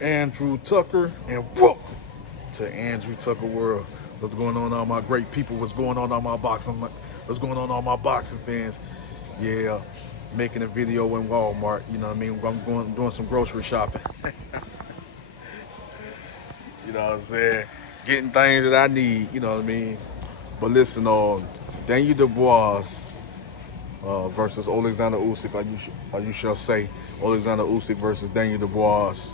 Andrew Tucker, and whoop to Andrew Tucker World. What's going on, all my great people? What's going on, all my boxing? What's going on, all my boxing fans? Yeah, making a video in Walmart. You know what I mean? I'm going doing some grocery shopping. You know what I'm saying? Getting things that I need. You know what I mean? But listen, Daniel Dubois versus Oleksandr Usyk, like you shall say, Oleksandr Usyk versus Daniel Dubois.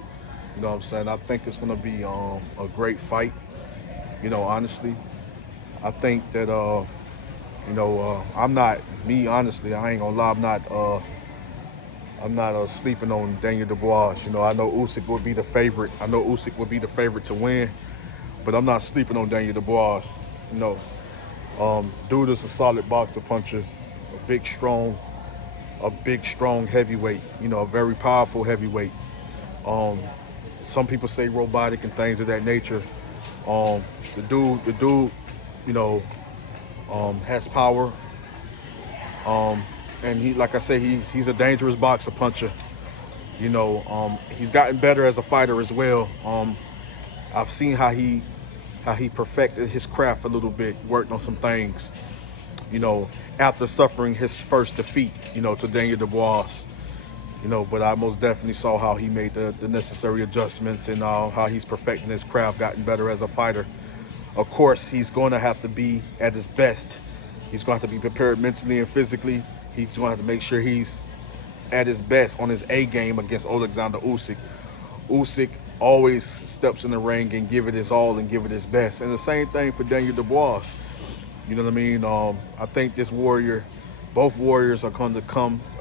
You know what I'm saying? I think it's gonna be a great fight. You know, honestly, I think that I'm not me. Honestly, I ain't gonna lie. I'm not sleeping on Daniel Dubois. You know, I know Usyk would be the favorite. I know Usyk would be the favorite to win, but I'm not sleeping on Daniel Dubois. You know, dude is a solid boxer puncher, a big strong heavyweight. You know, a very powerful heavyweight. Um, some people say robotic and things of that nature. Um, the dude, you know, has power. Um, and he, like I say, he's a dangerous boxer puncher. You know, he's gotten better as a fighter as well. I've seen how he perfected his craft a little bit, worked on some things. You know, after suffering his first defeat, you know, to Daniel Dubois. You know, but I most definitely saw how he made the necessary adjustments and how he's perfecting his craft, gotten better as a fighter. Of course, he's going to have to be at his best. He's going to have to be prepared mentally and physically. He's going to have to make sure he's at his best on his A game against Oleksandr Usyk. Usyk always steps in the ring and give it his all and give it his best. And the same thing for Daniel Dubois. You know what I mean? I think both warriors are going to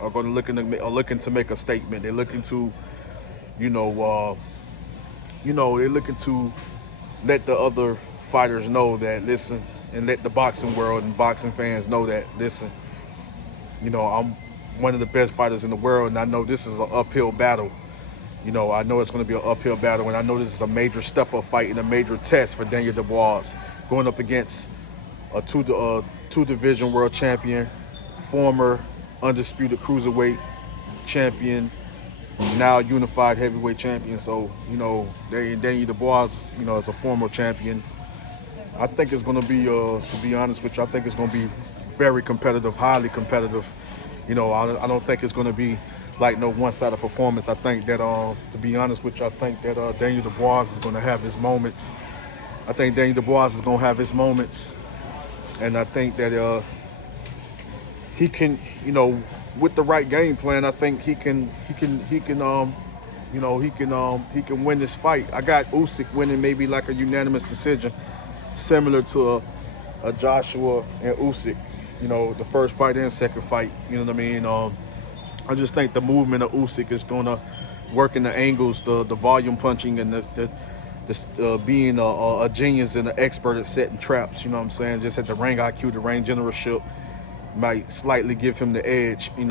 are looking to make a statement. They're looking to, you know, they're looking to let the other fighters know that listen, and let the boxing world and boxing fans know that listen, I'm one of the best fighters in the world, and I know this is an uphill battle. You know, I know it's going to be an uphill battle, and I know this is a major step-up fight and a major test for Daniel Dubois, going up against a two-division world champion, former undisputed cruiserweight champion, now unified heavyweight champion. So, Daniel Dubois, is a former champion. I think it's going to be, to be honest with you, I think it's going to be very competitive, highly competitive. I don't think it's going to be like no one-sided performance. I think that, to be honest with you, I think that Daniel Dubois is going to have his moments. I think Daniel Dubois is going to have his moments, and I think that he can, with the right game plan, I think he can win this fight. I got Usyk winning maybe like a unanimous decision, similar to a Joshua and Usyk. The first fight and second fight. You know what I mean? I just think the movement of Usyk is gonna work in the angles, the volume punching, and being a genius and an expert at setting traps. You know what I'm saying? Just at the ring IQ, the ring generalship might slightly give him the edge. And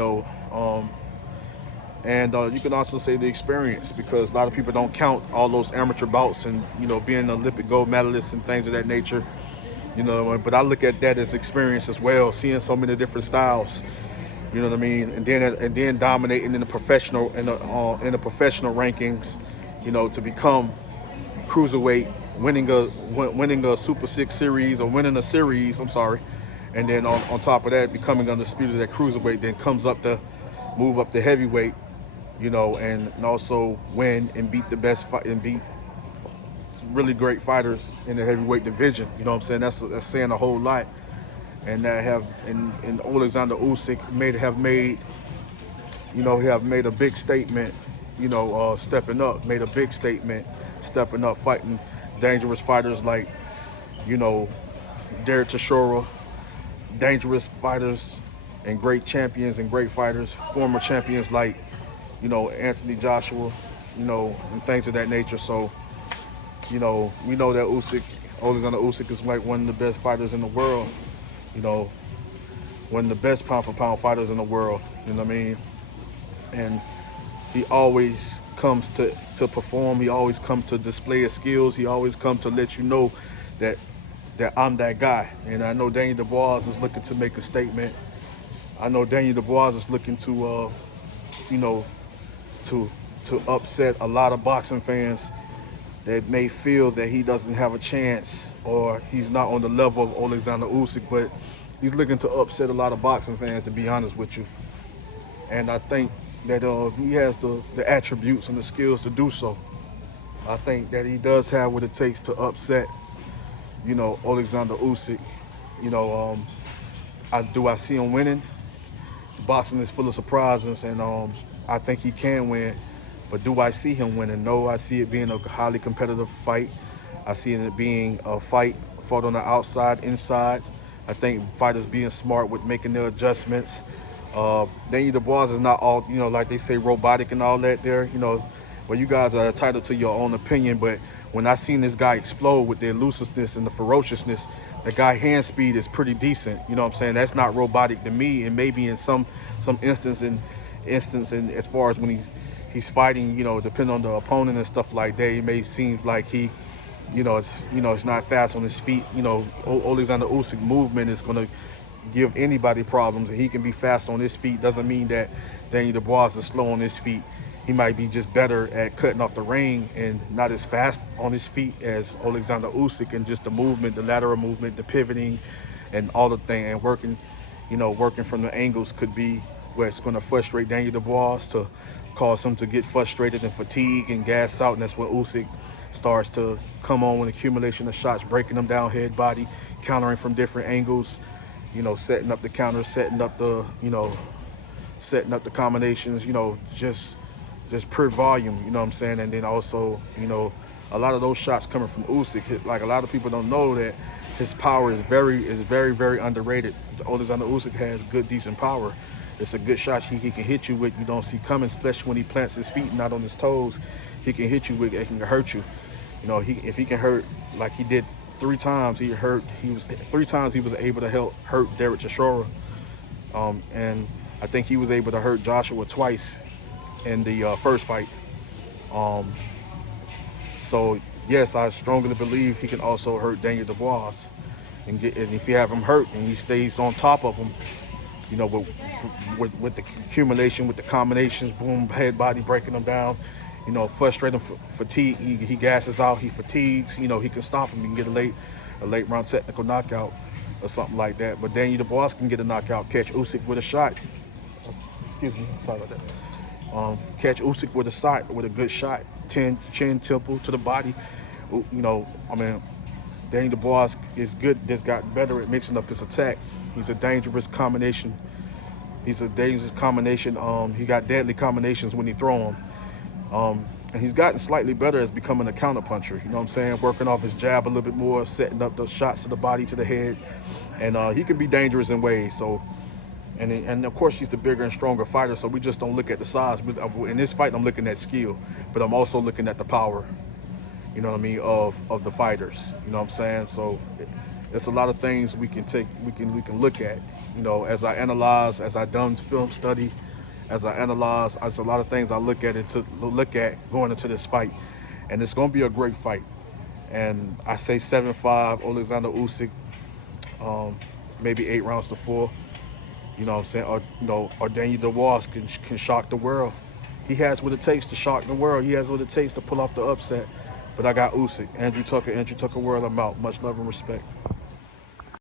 you can also say the experience, because a lot of people don't count all those amateur bouts and being an Olympic gold medalist and things of that nature. But I look at that as experience as well, seeing so many different styles. You know what I mean? And then dominating in the professional rankings. To become cruiserweight, winning a Super Six series, or winning a series. I'm sorry, and then on top of that, becoming undisputed at cruiserweight. Then comes up to move up to heavyweight. And also win and beat the best fight and beat really great fighters in the heavyweight division. You know what I'm saying? That's saying a whole lot. And that and Oleksandr Usyk have made a big statement. Stepping up, made a big statement, stepping up, fighting dangerous fighters like you know Derek Chisora, dangerous fighters and great champions and great fighters, former champions like Anthony Joshua, and things of that nature. So we know that Oleksandr Usyk is like one of the best fighters in the world. You know, one of the best pound for pound fighters in the world. You know what I mean? And he always comes to perform. He always comes to display his skills. He always comes to let you know that I'm that guy. And I know Daniel Dubois is looking to make a statement. I know Daniel Dubois is looking to you know to to upset a lot of boxing fans that may feel that he doesn't have a chance or he's not on the level of Oleksandr Usyk, but he's looking to upset a lot of boxing fans, to be honest with you. And I think that he has the attributes and the skills to do so. I think that he does have what it takes to upset, Oleksandr Usyk. You know, I see him winning. Boxing is full of surprises, and I think he can win. But do I see him winning? No, I see it being a highly competitive fight. I see it being a fight fought on the outside, inside. I think fighters being smart with making their adjustments. Daniel Dubois is not all, like they say, robotic and all that there, but you guys are entitled to your own opinion. But when I seen this guy explode with the elusiveness and the ferociousness, the guy hand speed is pretty decent. You know what I'm saying? That's not robotic to me, and maybe in some instance, and as far as when he's fighting, depending on the opponent and stuff like that, it may seem like it's not fast on his feet. Oleksandr Usyk movement is going to give anybody problems, and he can be fast on his feet. Doesn't mean that Daniel Dubois is slow on his feet. He might be just better at cutting off the ring and not as fast on his feet as Oleksandr Usyk, and just the movement, the lateral movement, the pivoting, and all the thing, and working from the angles could be where it's going to frustrate Daniel Dubois, to cause him to get frustrated and fatigue and gas out, and that's when Usyk starts to come on with accumulation of shots, breaking them down head, body, countering from different angles, setting up the counters, setting up the combinations, just pure volume, you know what I'm saying? And then also, a lot of those shots coming from Usyk, like a lot of people don't know that his power is very, very underrated. Oleksandr Usyk has good, decent power. It's a good shot he can hit you with. You don't see coming, especially when he plants his feet not on his toes. He can hit you with, it can hurt you. If he can hurt like he did 3 times, he was able to hurt Derek Chisora. And I think he was able to hurt Joshua twice in the first fight. So yes, I strongly believe he can also hurt Daniel Dubois, and if you have him hurt and he stays on top of him, with the accumulation, with the combinations, boom, head, body, breaking them down, frustrating fatigue. He gasses out, he fatigues. He can stop him. He can get a late round technical knockout or something like that. But Daniel Dubois can get a knockout, catch Usyk with a shot. Excuse me, sorry about that. Catch Usyk with a good shot, chin, temple to the body. Daniel Dubois is good. Just got better at mixing up his attack. He's a dangerous combination. He got deadly combinations when he throw them. And he's gotten slightly better as becoming a counterpuncher. You know what I'm saying? Working off his jab a little bit more, setting up those shots to the body, to the head. And he can be dangerous in ways. So, and of course, he's the bigger and stronger fighter. So we just don't look at the size. In this fight, I'm looking at skill, but I'm also looking at the power, of the fighters. You know what I'm saying? So there's a lot of things we can look at. As I done film study, as I analyze, there's a lot of things I look at going into this fight, and it's going to be a great fight. And I say 7-5, Oleksandr Usyk, maybe 8 rounds to 4. You know what I'm saying? Or Daniel Dubois can shock the world. He has what it takes to shock the world. He has what it takes to pull off the upset. But I got Usyk. Andrew Tucker World, I'm out. Much love and respect.